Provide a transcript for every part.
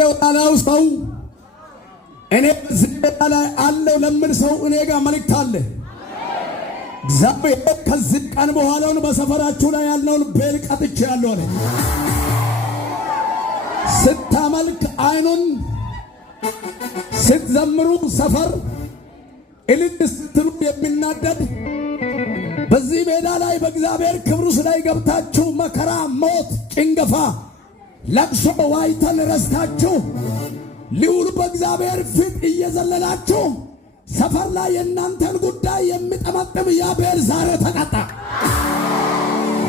ለዋላው ሰው እኔ ዝምታ ላይ አለው ለምን ሰው እኔ ጋር መልእክት አለ። እግዚአብሔር ከዚህ ቀን በኋላውን በሰፈራችሁ ላይ ያለውን ቤል ቀጥቼአለሁ አለ። ስታመልክ አይኑን ስትዘምሩ ሰፈር እልል ስትሉ የሚናደድ በዚህ ሜዳ ላይ በእግዚአብሔር ክብሩስ ላይ ገብታችሁ መከራ፣ ሞት፣ ጭንገፋ፣ ለቅሶ፣ ዋይተን ረስታችሁ ሊውሉ በእግዚአብሔር ፊት እየዘለላችሁ ሰፈር ላይ የእናንተን ጉዳይ የሚጠመጥም ያ ቤል ዛሬ ተቀጣ።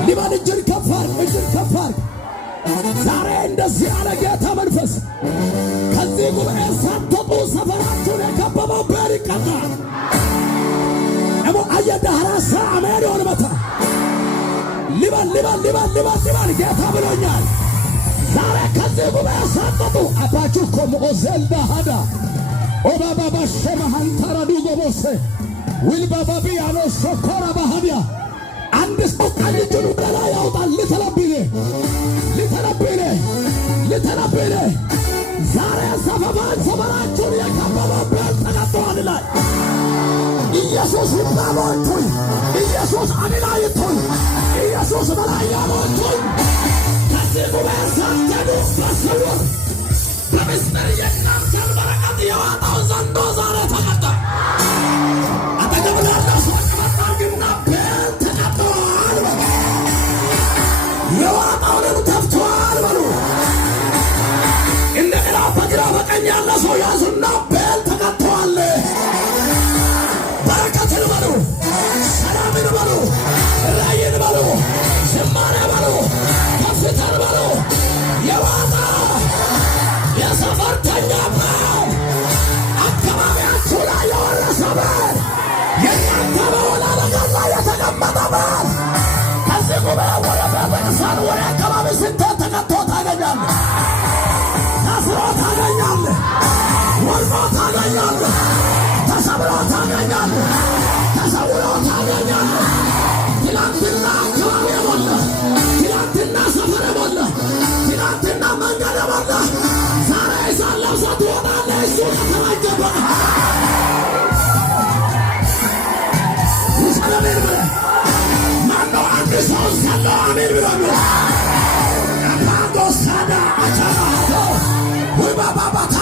ሊበል እጅን ከፍ አድርግ፣ እጅን ከፍ አድርግ። ዛሬ እንደዚህ ያለ ጌታ መንፈስ ከዚህ ጉባኤ ሳትወጡ ሰፈራችሁን የከበበው ቤል ይቀጣል። እሞ አየዳራሳ አሜን ይሁን መታ ሊበል ጌታ ብሎኛል። ዛሬ ከዚህ ጉባኤ ሳትወጡ አባችሁ ኮሞዘልዳ ሃዳ ኦባባባ ሸማሃንታራ ዱጎቦሴ ዊልባባቢያኖ ሶኮራ ባህዲያ አንድ ሰው ቀኝ እጁን ወደ ላይ ያውጣል። ልተነብይኔ ዛሬ ሰፈራችሁን የከበበው ቤል ተቀጥቷል ይላል ኢየሱስ። ይባሎቹኝ ኢየሱስ አሚናይቱኝ ኢየሱስ በላያሎቹኝ ከዚህ ጉባኤ ሳትሄዱ በስውር በምስጢር የእናንተን በረከት የዋጣው ዘንዶ ዛሬ ተቀጣ። አጠገብ ላለው ሰው ቀመጣርግና ቤል ተቀጥቷል በሉ። የዋጣውንም ተፍቷል በሉ። እንደገና በግራ በቀኝ ያለ ሰው ያዙና ቤል ተቀጥቷል። በረከትን በሉ፣ ሰላምን በሉ፣ ራእይን በሉ፣ ዝማሬ በሉ፣ ከፍታን በሉ። የዋጣ የሰፈርተኛ ቤል አካባቢያችሁ ላይ የወረሰ ቤል የእናንተ በሆነ ነገር ላይ የተቀመጠ ቤል ከዚህ ጉባኤ ወደ ቤተክርስቲያን ወደ አካባቢ ስትሄድ ተቀጥቶ ታገኛለህ። ታስሮ ታገኛለህ። ወድቆ ታገኛለህ። ተሰብሮ ታገኛለህ። ተሰውሮ ታገኛለህ። ትናንትና አካባቢ የሞላ ትናንትና ሰፈር የሞላ ትናንትና መንገድ የሞላ ዛሬ እሳት ለብሰህ ትወጣለህ። እሱ ከተመጀበህ አሜን ብለህ ማነው አንድ ሰው ሳለው አሜን ብለህ አባዶ ሳዳ አቻራዶ ወይ ባባታ